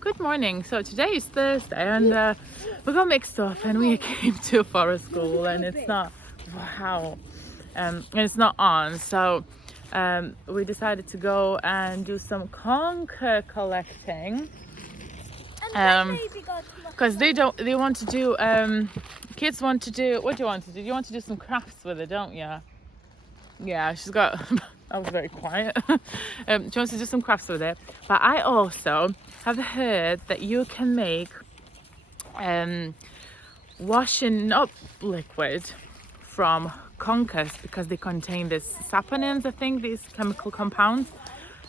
Good morning. So today is Thursday and we got mixed up and we came to forest school and it's not and it's not on. So we decided to go and do some conker collecting because they want to do kids want to do, what do you want to do? You want to do some crafts with it, don't you? Yeah, she's got I was very quiet. She wants to do some crafts with it, but I also have heard that you can make washing up liquid from Conkers because they contain this saponins, I think, these chemical compounds.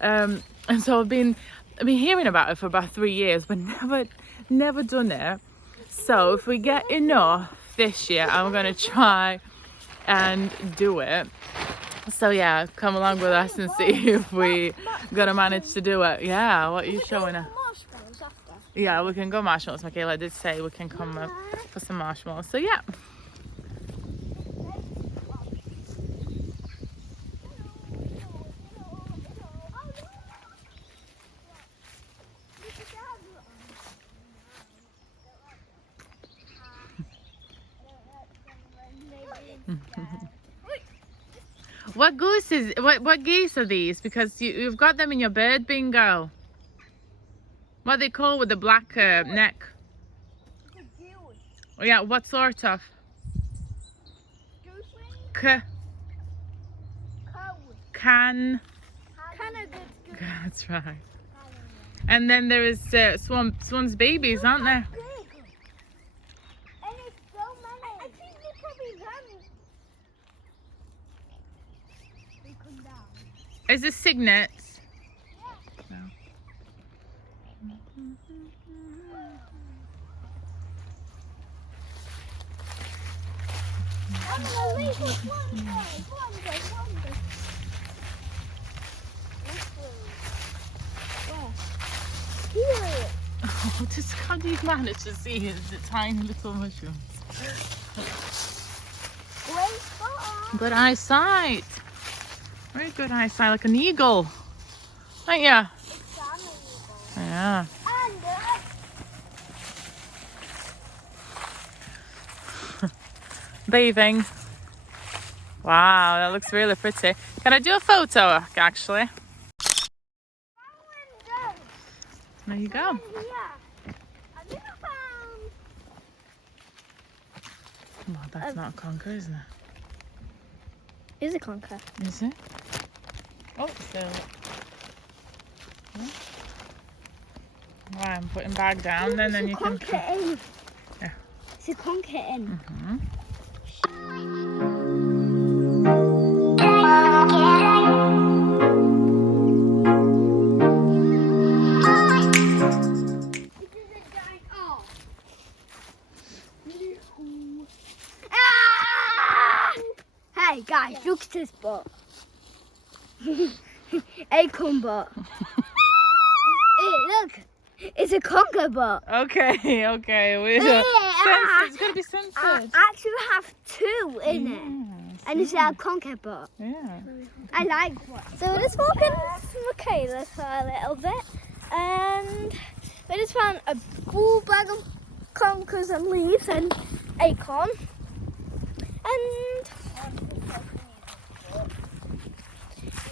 And so I've been hearing about it for about 3 years, but never done it. So if we get enough this year, I'm gonna try and do it. So yeah, come along with us and see if we gonna manage to do it. Yeah, what are you showing her? Marshmallows after. Yeah, we can go marshmallows. Michaela did say we can come for some marshmallows. So yeah. What geese are these? Because you've got them in your bird bingo. What are they called with the black neck? Oh yeah, what sort of? Can. That's right. And then there is swan's babies, aren't there? Is this cygnets? Yeah. No. Oh, just how do you manage to see the tiny little mushrooms? Good eyesight. Very good eyesight, like an eagle. Aren't ya? Yeah. Bathing. Wow, that looks really pretty. Can I do a photo, actually? There you go. Well, that's not a conker, isn't it? Is a conker. Is it? Oh, so. Right, I'm putting bag down, then you can. In. Yeah. It's a conker in. Hey guys, look at this butt. Acorn butt. Hey, look, it's a conker butt. Okay. It's gotta be censored. I actually have two in it, and it's a conker butt. Yeah. I like one. So we're just walking with Michaela for a little bit, and we just found a full bag of conkers and leaves and acorn, and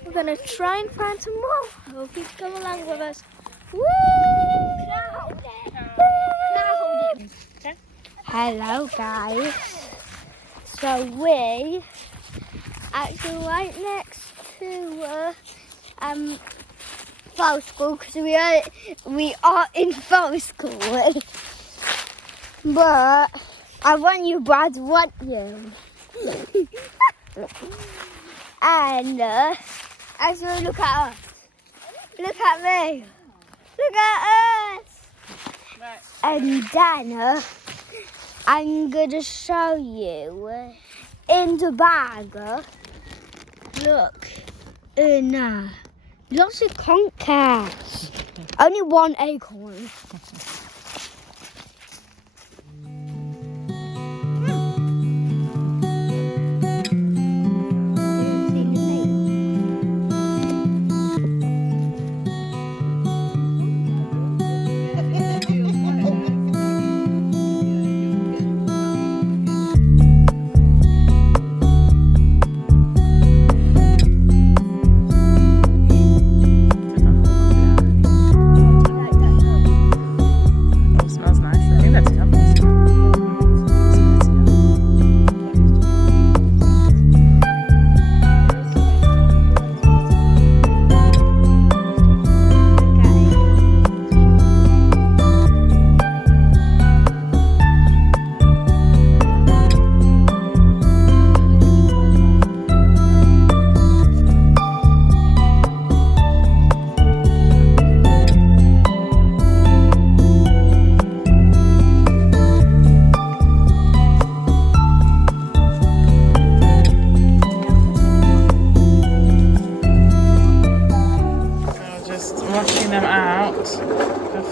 we're gonna try and find some more. I hope you come along with us. Woo! Okay. Hello guys. So we actually right next to forest school because we are in forest school. But I want you, Brad, want you. And actually look at us. Look at me. Look at us. Right. And then I'm going to show you in the bag. Look, in lots of conkers. Only one acorn.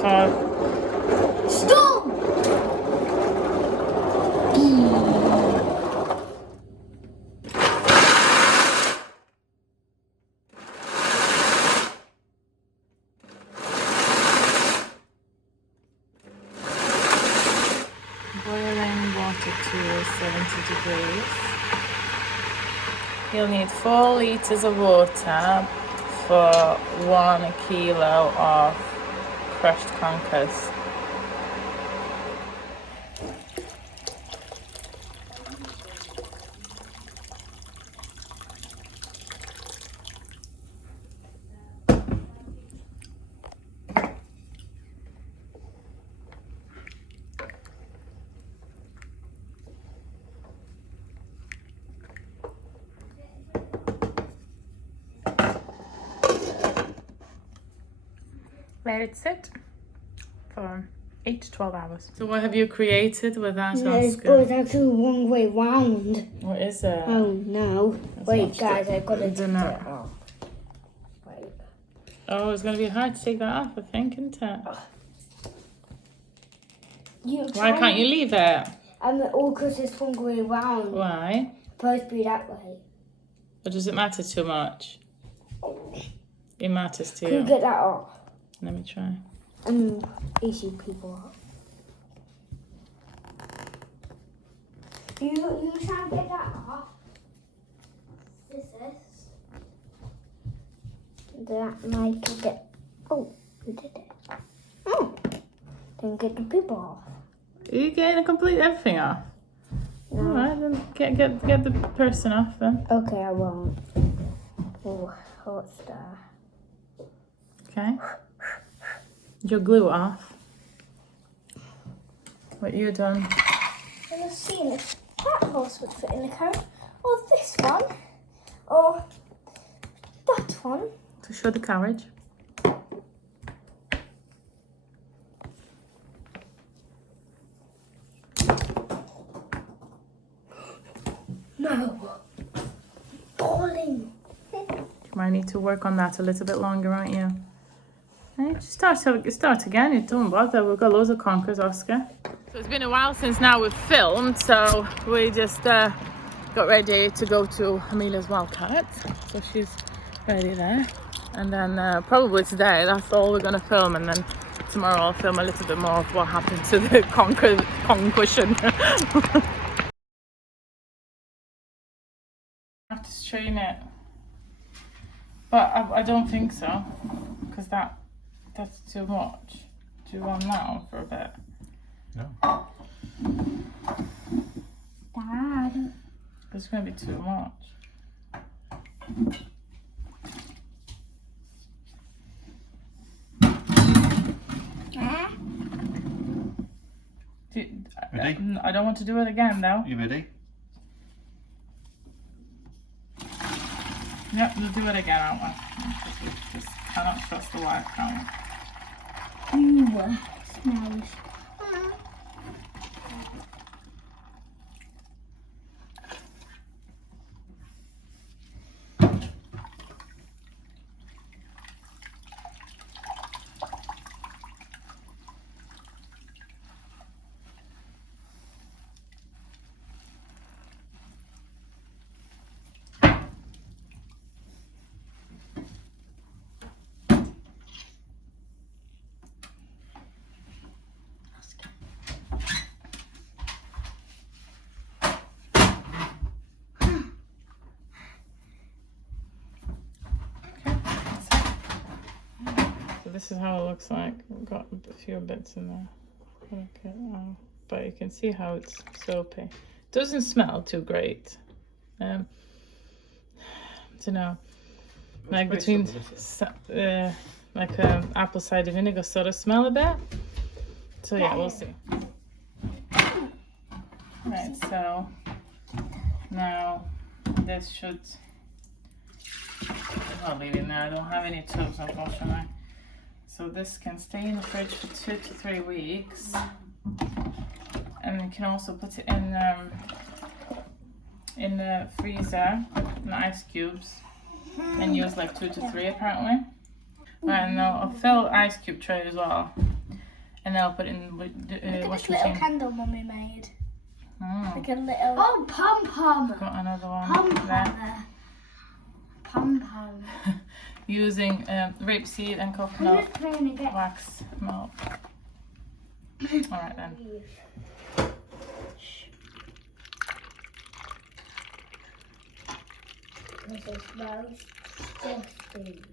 for? Storm! Boiling water to 70 degrees. You'll need 4 litres of water for 1 kilo of crushed conkers. Let it sit for 8 to 12 hours. So what have you created with that, No, it's Oscar? going actually one way round. What is it? Oh no. Wait guys, I've got to Is it take not? it off. Wait. Oh, it's going to be hard to take that off, I think, isn't it? Why can't you leave it? All because it's one way round. Why? Supposed to be that way. Or does it matter too much? It matters to Can you you. get that off? Let me try. Easy people off. You try and get that off. This is. That might get. Oh, you did it. Oh, then get the people off. Are you getting complete everything off? No. Alright, then get the person off then. Okay, I won't. Oh, what's that? Okay. Your glue off. What you done? I was seeing if that horse would fit in the carriage, or this one, or that one. To show the carriage. No. Darling. You might need to work on that a little bit longer, aren't you? Hey, just start again. You don't bother. We've got loads of conkers, Oscar. So it's been a while since now we've filmed, so we just got ready to go to Amelia's wildcat. So she's ready there. And then probably today, that's all we're going to film. And then tomorrow I'll film a little bit more of what happened to the concussion. I have to strain it. But I don't think so. Because that's too much. Do you want now for a bit? No. Dad. It's going to be too much. Ready? I don't want to do it again though. You ready? Yep, we'll do it again, aren't we? Just cannot trust the white count. Smells. This is how it looks like. We've got a few bits in there. Okay, but you can see how it's soapy. It doesn't smell too great. I don't know. Like between like apple cider vinegar sort of smell a bit. So yeah, we'll see. Right, so now this should. I'll leave it in there. I don't have any tubes, unfortunately. So this can stay in the fridge for 2 to 3 weeks, and you can also put it in the freezer in ice cubes and use like 2 to 3 apparently. Right, and I'll fill ice cube tray as well. And then I'll put it in Look at this washing little machine. candle Mummy made. Like a little... Oh, pom-pom. Got another one Pom-pom there. there. Pom-pom. Using rapeseed and I'm coconut just trying to get... wax milk. Alright then. This smells disgusting.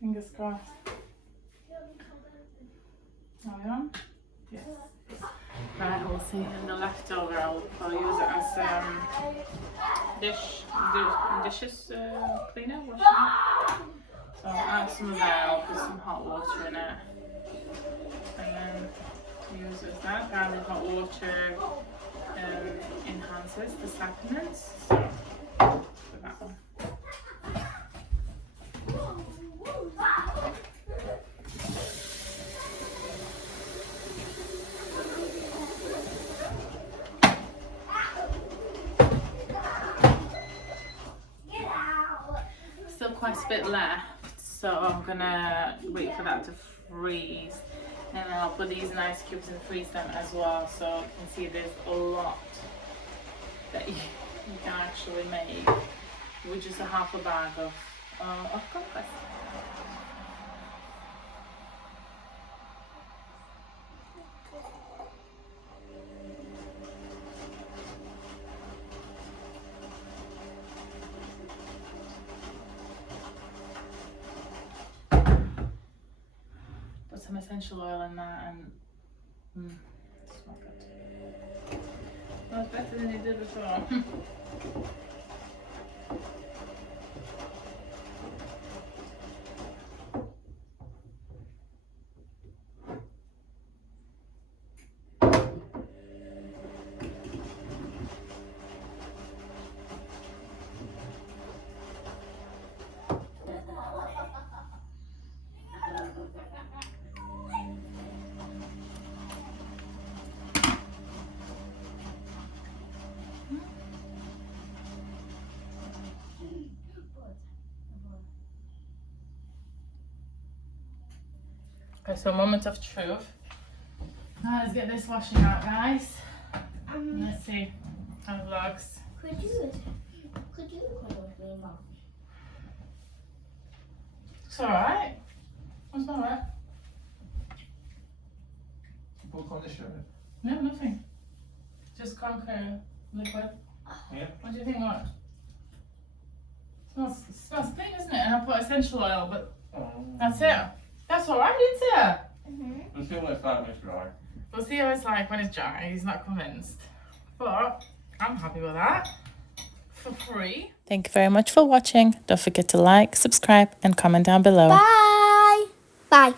Fingers crossed. Are we on? Yes. Right, we'll see. And the leftover, I'll use it as dishes cleaner, washing up. So I'll add some of that, I'll put some hot water in it. And then use it as that. Apparently hot water enhances the supplements. So for that one. Still quite a bit left, so I'm gonna wait for that to freeze, and then I'll put these in ice cubes and freeze them as well, so you can see there's a lot that you can actually make with just a half a bag of Conkers. Put some essential oil in that and smells good. Smells better than it did before. Okay, so moment of truth. Now let's get this washing out, guys. Let's see how it looks. Could you put it in my mouth? It's alright. It's alright. Put conditioner in it. No, nothing. Just Conker liquid. Yeah. What do you think? What? Smells clean, isn't it? And I put essential oil, but that's it. That's alright, isn't it? We'll see what it's like when it's dry. We'll see how it's like when it's dry. He's not convinced. But I'm happy with that. For free. Thank you very much for watching. Don't forget to like, subscribe and comment down below. Bye. Bye.